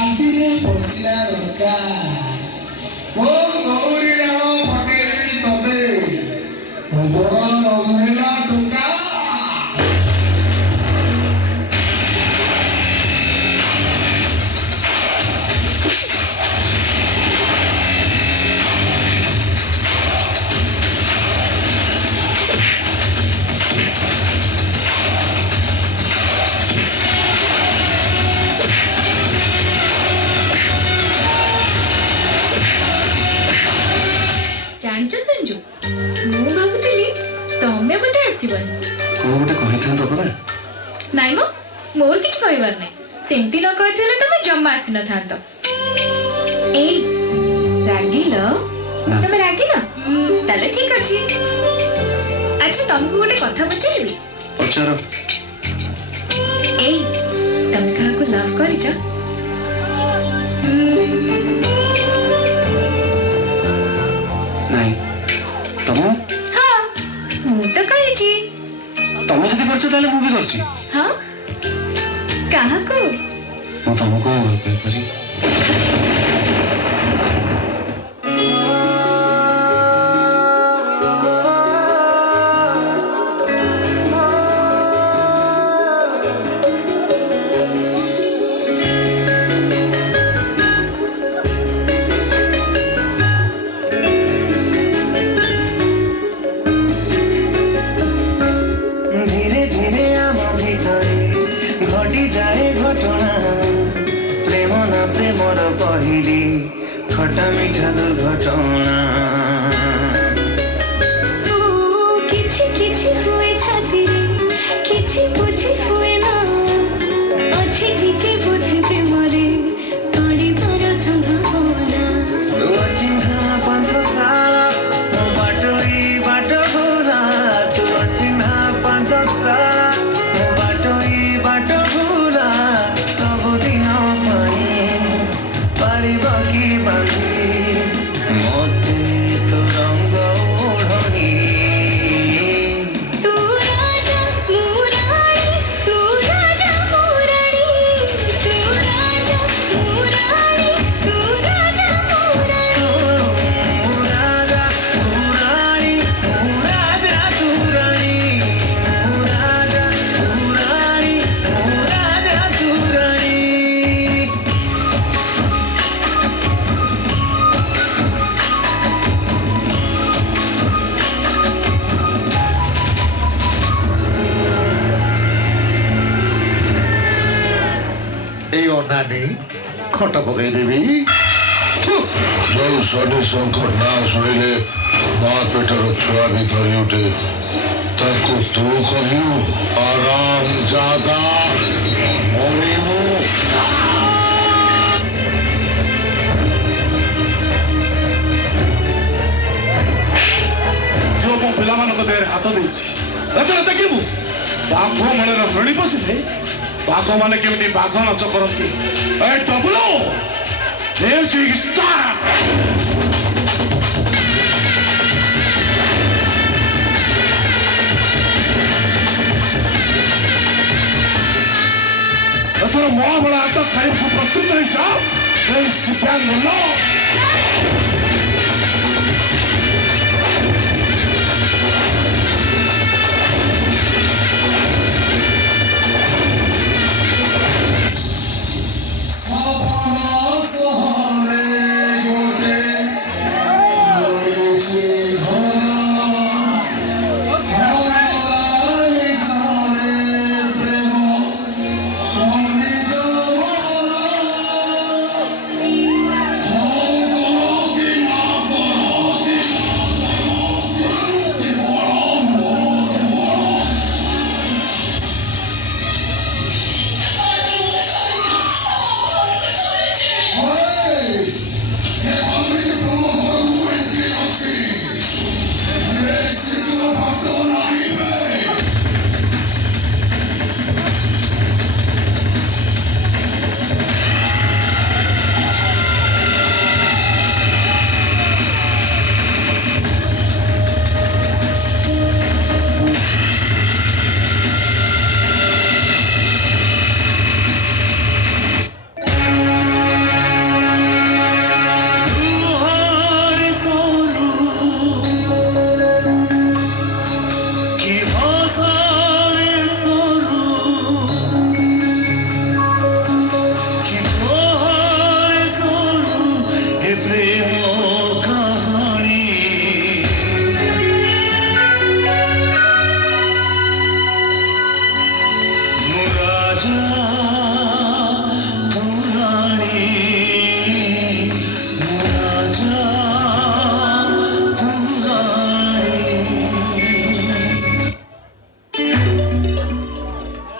ଶାନ୍ତିରେ ବସିଲା ଦରକାର। ଓ ଗୌରୀରାମ ପଟେଲ ତତେ ପ୍ରବଳ ମିଳିଲା ଟଙ୍କା। नाई मो मोर किछ कहबार नै सेमती न कहिथिले तमे जम्मा आसी न थांतो। ए रागिल तमे रागिल ताले ठीक अछि। अच्छा तुमको गोटे कथा पचारिबी पचार। ए तमे काहा को लव करिछ? नहीं तुम? हां मु तो कहिछि। तुम जदी करछ ताले मु भी करछि। हां काहा को? मु तुमको करी खटा मीठा दुर्घटना किछि किछि हुए छाती किछि बुझी हुए ना अछि के बुद्धि प्रेमरे तोड़ी पर संभावना तू चिन्हा पंथसा बाटोई बाटो भूला तू चिन्हा पंथसा बाटोई बाटो भूला सब दिन पाई पारिबा की बांधी मोते तो रंग ओढ़नी तू राजा मुरारी तू राजा मुरारी तू राजा मुरारी तू राजा मुरारी मुरादा मुरारी मुरादा तुरानी मुरादा मुरारी मुरादा तुरानी। এই অনানি খটা পকাই দেবি। জল শনি শঙ্কর না শুনিলে মা পেটের ছোঁয়া ভিতরে উঠে তাকে তু কহিও আরাম জাদা মরিমু। ଝିଅ ମୋ ପିଲାମାନଙ୍କ ଦେହରେ ହାତ ଦେଇଛି ଏଥର ଦେଖିବୁ ବାଘ ମେଳର ରଣି ବସିଲେ ବାଘମାନେ କେମିତି ବାଘ ନାଚ କରନ୍ତି। ଏ ଡବଲ ମ୍ୟୁଜିକ୍ ଷ୍ଟାର୍ଟ। ଏଥର ମୋ ଭଳିଆ ହାତ ଖାଇବାକୁ ପ୍ରସ୍ତୁତ ହେଇଯାଅ।